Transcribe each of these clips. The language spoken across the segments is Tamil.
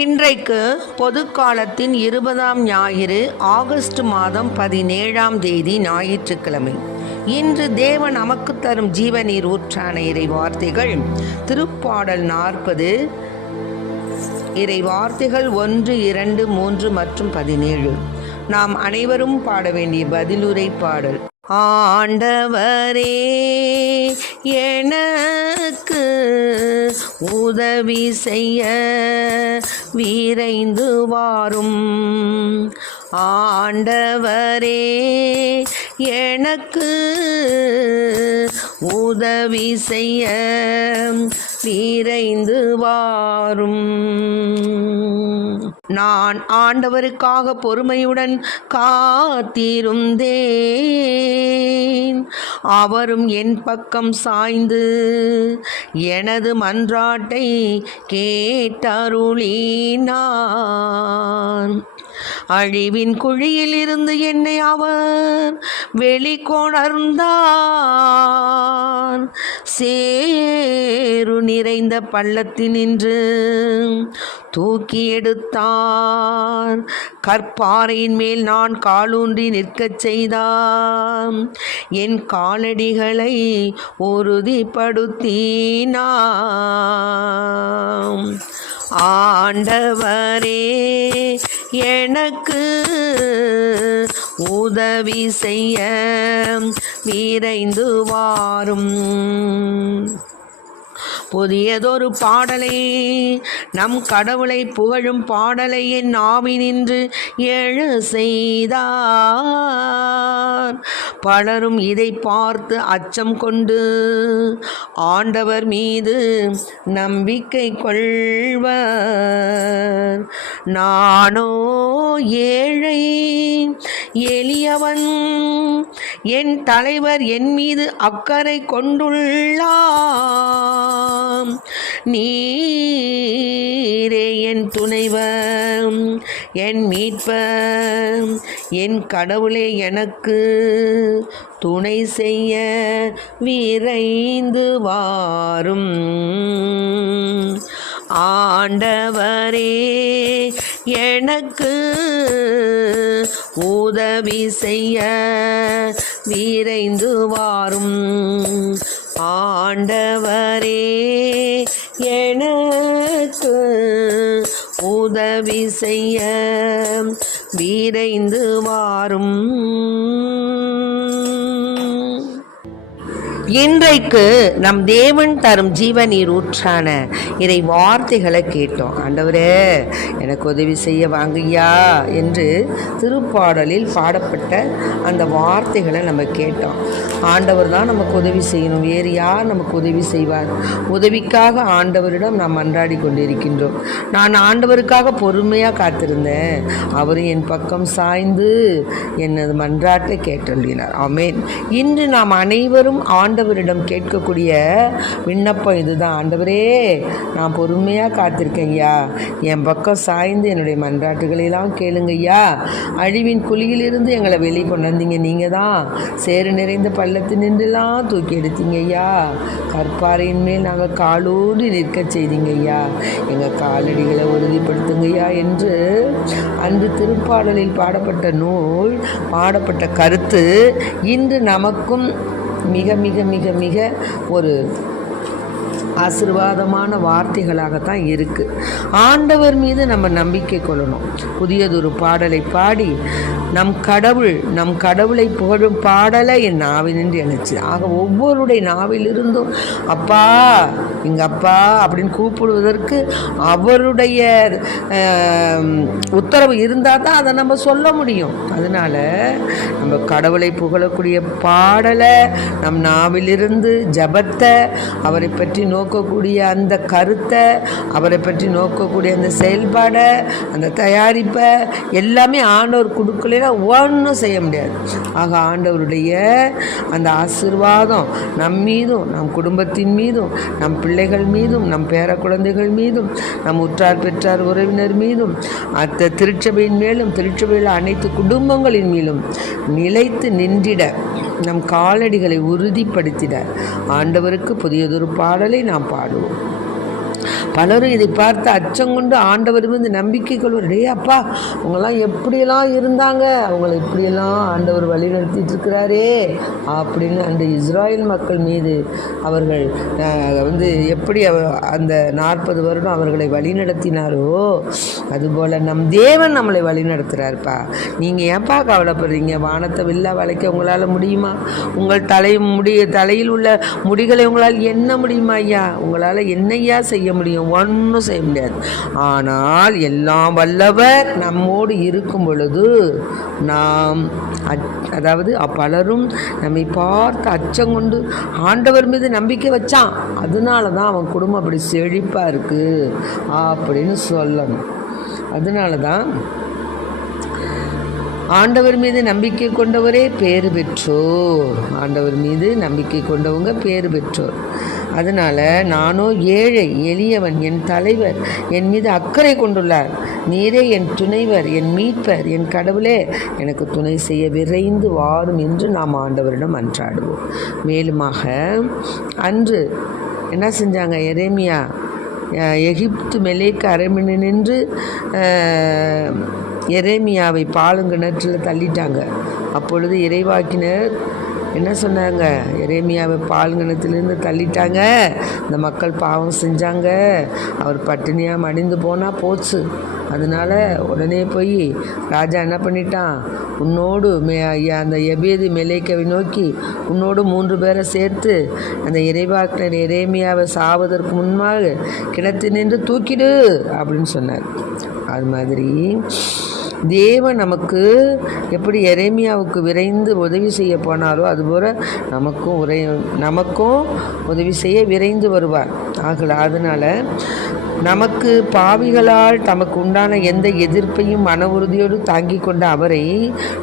இன்றைக்கு பொதுக்காலத்தின் 20ஆம் ஞாயிறு, ஆகஸ்ட் மாதம் 17ஆம் தேதி, ஞாயிற்றுக்கிழமை. இன்று தேவன் நமக்கு தரும் ஜீவநீர் ஊற்றான இறை வார்த்தைகள் திருப்பாடல் 40, இறை வார்த்தைகள் 1, 2, 3 மற்றும் 17. நாம் அனைவரும் பாட வேண்டிய பதிலுரை பாடல். ஆண்டவரே எனக்கு உதவி செய்ய விரைந்து வாரும். ஆண்டவரே எனக்கு உதவி செய்ய விரைந்து வாரும். நான் ஆண்டவருக்காக பொறுமையுடன் காத்திருந்தேன். அவரும் என் பக்கம் சாய்ந்து எனது மன்றாட்டை கேட்டருளினார். அழிவின் குழியில் இருந்து என்னை அவர் வெளிக்கொணர்ந்தார். சேறு நிறைந்த பள்ளத்தினின்று தூக்கி எடுத்தார். கற்பாறையின் மேல் நான் காலூன்றி நிற்கச் செய்தார். என் காலடிகளை உறுதிப்படுத்தினார். ஆண்டவரே எனக்கு உதவி செய்ய விரைந்து வாரும். புதியதொரு பாடலை, நம் கடவுளை புகழும் பாடலை என் நாவினின்று எழ செய்தார். பலரும் இதை பார்த்து அச்சம் கொண்டு ஆண்டவர் மீது நம்பிக்கை கொள்வர். நானோ ஏழை எளியவன், என் தலைவர் என் மீது அக்கறை கொண்டுள்ளார். நீரே என் துணைவர், என் மீட்பர், என் கடவுளே எனக்கு துணை செய்ய விரைந்து வாரும். ஆண்டவரே எனக்கு உதவி செய்ய விரைந்து வாரும். ஆண்டவரே எனக்கு உதவி செய்ய விரைந்து வாரும். இன்றைக்கு நம் தேவன் தரும் ஜீவநீர் ஊற்றான இறை வார்த்தைகளை கேட்டோம். ஆண்டவரே எனக்கு உதவி செய்ய வாங்கய்யா என்று திருப்பாடலில் பாடப்பட்ட அந்த வார்த்தைகளை நம்ம கேட்டோம். ஆண்டவர் தான் நமக்கு உதவி செய்யணும், வேறு யார் நமக்கு உதவி செய்வார்? உதவிக்காக ஆண்டவரிடம் நாம் மன்றாடி கொண்டிருக்கின்றோம். நான் ஆண்டவருக்காக பொறுமையாக காத்திருந்தேன். அவரும் என் பக்கம் சாய்ந்து எனது மன்றாட்டை கேட்டருளினார். ஆமென். இன்று நாம் அனைவரும் ஆண்டவரிடம் கேட்கக்கூடிய விண்ணப்பம் இதுதான். ஆண்டவரே நான் பொறுமையாக காத்திருக்கேன் ஐயா, என் பக்கம் சாய்ந்து என்னுடைய மன்றாட்டுகளெல்லாம் கேளுங்க ஐயா. அழிவின் குழியிலிருந்து எங்களை வெளியே கொண்டு வந்தீங்க நீங்கள் தான். சேறு நிறைந்த பள்ளத்தினின்றெல்லாம் தூக்கி எடுத்தீங்க ஐயா. கற்பாறையின் மேல் நாங்கள் காலூன்றி நிற்க செய்தீங்க ஐயா. எங்கள் காலடிகளை உறுதிப்படுத்துங்க ஐயா என்று அன்று திருப்பாடலில் பாடப்பட்ட நூல், பாடப்பட்ட கருத்து இன்று நமக்கும் மிக மிக மிக மிக ஒரு ஆசீர்வாதமான வார்த்தைகளாகத்தான் இருக்குது. ஆண்டவர் மீது நம்ம நம்பிக்கை கொள்ளணும். புதியதொரு பாடலை பாடி நம் கடவுளை புகழும் பாடலை என் நாவினின்று எழுச்சி. ஆக ஒவ்வொருடைய நாவிலிருந்தும் அப்பா, எங்கள் அப்பா அப்படின்னு கூப்பிடுவதற்கு அவருடைய உத்தரவு இருந்தால் தான் அதை நம்ம சொல்ல முடியும். அதனால் நம்ம கடவுளை புகழக்கூடிய பாடலை நம் நாவிலிருந்து ஜபத்தை, அவரை பற்றி நோக்கக்கூடிய அந்த கருத்தை, அவரை பற்றி நோக்கக்கூடிய அந்த செயல்பாடை, அந்த தயாரிப்பை எல்லாமே ஆண்டவர் கொடுக்கலைன்னா ஒன்றும் செய்ய முடியாது. ஆக ஆண்டவருடைய அந்த ஆசீர்வாதம் நம் மீதும், நம் குடும்பத்தின் மீதும், நம் பிள்ளைகள் மீதும், நம் பேர குழந்தைகள் மீதும், நம் உற்றார் பெற்றார் உறவினர் மீதும், அந்த திருச்சபையின் மேலும், திருச்சபையில் அனைத்து குடும்பங்களின் மீதும் நிலைத்து நின்றிட, நம் காலடிகளை உறுதிப்படுத்திட ஆண்டவருக்கு புதியதொரு பாடலை நாம் பாடுவோம். பலரும் இதை பார்த்து அச்சம் கொண்டு ஆண்டவர் மீது நம்பிக்கை கொள்வார். டே அப்பா, அவங்கெல்லாம் எப்படியெல்லாம் இருந்தாங்க, அவங்களை இப்படியெல்லாம் ஆண்டவர் வழி நடத்திட்டு இருக்கிறாரே அப்படின்னு அந்த இஸ்ராயல் மக்கள் மீது அவர்கள் எப்படி அந்த 40 வருடம் அவர்களை வழி நடத்தினாரோ அதுபோல் நம் தேவன் நம்மளை வழி நடத்துகிறாருப்பா. நீங்கள் ஏன்ப்பா கவலைப்படுறீங்க? வானத்தை வில்லா வளைக்க உங்களால் முடியுமா? உங்கள் தலையில் உள்ள முடிகளை உங்களால் என்ன முடியுமா ஐயா? உங்களால் என்னையா செய்ய முடியும்? ஒன்றும் செய்ய முடியாது. ஆனால் எல்லாம் வல்லவர் நம்மோடு இருக்கும் பொழுது நாம் பலரும் நம்மை பார்த்து அச்சம் கொண்டு ஆண்டவர் மீது நம்பிக்கை வச்சான், அதனால தான் அவன் குடும்பம் அப்படி செழிப்பாக இருக்கு அப்படின்னு சொல்லணும். அதனால தான் ஆண்டவர் மீது நம்பிக்கை கொண்டவரே பேறு பெற்றோர். ஆண்டவர் மீது நம்பிக்கை கொண்டவங்க பேறு பெற்றோர். அதனால் நானோ ஏழை எளியவன், என் தலைவர் என் மீது அக்கறை கொண்டுள்ளார். நீரே என் துணைவர், என் மீட்பர், என் கடவுளே எனக்கு துணை செய்ய விரைந்து வாரும் என்று நாம் ஆண்டவரிடம் மன்றாடுவோம். மேலுமாக அன்று என்ன செஞ்சாங்க? எரேமியா எகிப்து மெலேக்கு அரண்மனை நின்று எரேமியாவை பாலுங்கிணற்றில் தள்ளிட்டாங்க. அப்பொழுது இறைவாக்கினர் என்ன சொன்னாங்க? எரேமியாவை பால்கணத்திலிருந்து தள்ளிட்டாங்க, இந்த மக்கள் பாவம் செஞ்சாங்க, அவர் பட்டினியாக மடிந்து போனால் போச்சு. அதனால் உடனே போய் ராஜா என்ன பண்ணிட்டான்? உன்னோடு அந்த எபேது மெலேக்காவை நோக்கி உன்னோடு 3 பேரை சேர்த்து அந்த இறைவாக்கினர் எரேமியாவை சாவதற்கு முன்பாக கிணத்து நின்று தூக்கிடு அப்படின்னு சொன்னார். அது மாதிரி தேவன் நமக்கு எப்படி எரேமியாவுக்கு விரைந்து உதவி செய்ய போனாரோ அதுபோல் நமக்கும் உதவி செய்ய விரைந்து வருவார். அதனால் நமக்கு பாவிகளால் தமக்கு உண்டான எந்த எதிர்ப்பையும் மன உறுதியோடு தாங்கி கொண்ட அவரை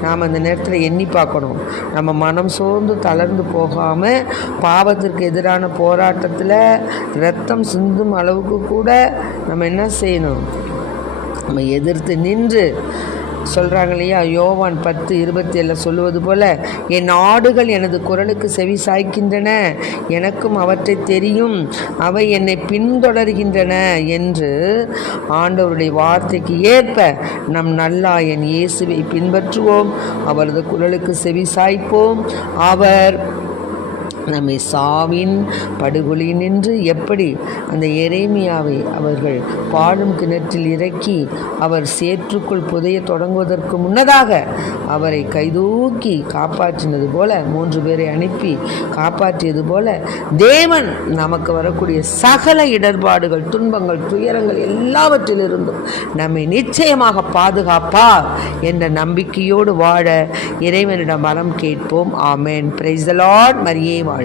நாம் அந்த நேரத்தில் எண்ணி பார்க்கணும். நம்ம மனம் சோர்ந்து தளர்ந்து போகாமல் பாவத்திற்கு எதிரான போராட்டத்தில் இரத்தம் சிந்தும் அளவுக்கு கூட நம்ம என்ன செய்யணும்? நம்ம எதிர்த்து நின்று சொல்கிறாங்க இல்லையா, யோவான் 10:27 சொல்லுவது போல், என் ஆடுகள் எனது குரலுக்கு செவி சாய்க்கின்றன, எனக்கும் அவற்றை தெரியும், அவை என்னை பின்தொடர்கின்றன என்று ஆண்டவருடைய வார்த்தைக்கு ஏற்ப நம் நல்லாயன் இயேசுவை பின்பற்றுவோம், அவரது குரலுக்கு செவி சாய்ப்போம். அவர் நம்மை சாவின் படுகொலியில் நின்று எப்படி அந்த எரேமியாவை அவர்கள் பாழும் கிணற்றில் இறக்கி அவர் சேற்றுக்குள் புதைய தொடங்குவதற்கு முன்னதாக அவரை கைதூக்கி காப்பாற்றினது போல, 3 பேரை அனுப்பி காப்பாற்றியது போல, தேவன் நமக்கு வரக்கூடிய சகல இடர்பாடுகள், துன்பங்கள், துயரங்கள் எல்லாவற்றிலிருந்தும் நம்மை நிச்சயமாக பாதுகாப்பார் என்ற நம்பிக்கையோடு வாழ இறைவனிடம் வரம் கேட்போம். ஆமென். Praise the Lord. மரியே வாழ்க.